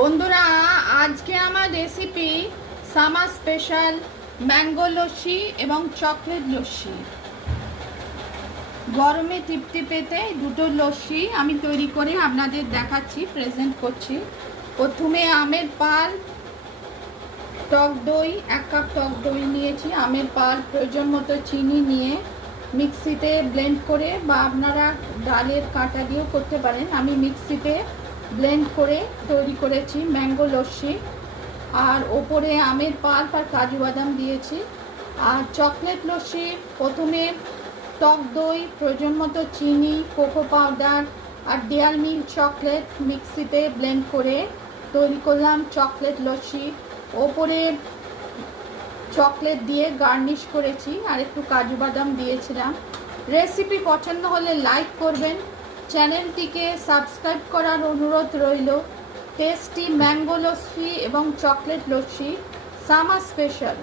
বন্ধুরা, আজকে আমার recipe summer special mango lassi এবং চকলেট লস্যি। গরমে তৃপ্তি পেতে দুটো লস্যি আমি তৈরি করে আপনাদের দেখাচ্ছি, প্রেজেন্ট করছি। প্রথমে আমের পাল, টক দই, 1 কাপ টক দই নিয়েছি, আমের পাল, প্রয়োজন মতো চিনি নিয়ে মিক্সিতে ব্লেন্ড করে, বা আপনারা ডালের কাঁটা দিয়েও করতে পারেন। আমি মিক্সিতে ব্লেন্ড করে তৈরি করেছি ম্যাঙ্গো লস্যি। আর ওপরে আমের পাল্প আর কাজু বাদাম দিয়েছি। আর চকলেট লস্যি, প্রথমে টক দই, প্রয়োজন মতো চিনি, কোকো পাউডার আর ডেয়ারি মিল্ক চকলেট মিক্সিতে ব্লেন্ড করে তৈরি করলাম চকলেট লস্যি। ওপরে চকলেট দিয়ে গার্নিশ করেছি আর একটু কাজু বাদাম দিয়েছিলাম। রেসিপি পছন্দ হলে লাইক করবেন, চ্যানেলটিকে সাবস্ক্রাইব করার অনুরোধ রইল। টেস্টি ম্যাঙ্গো লস্যি এবং চকলেট লস্যি সামার স্পেশাল।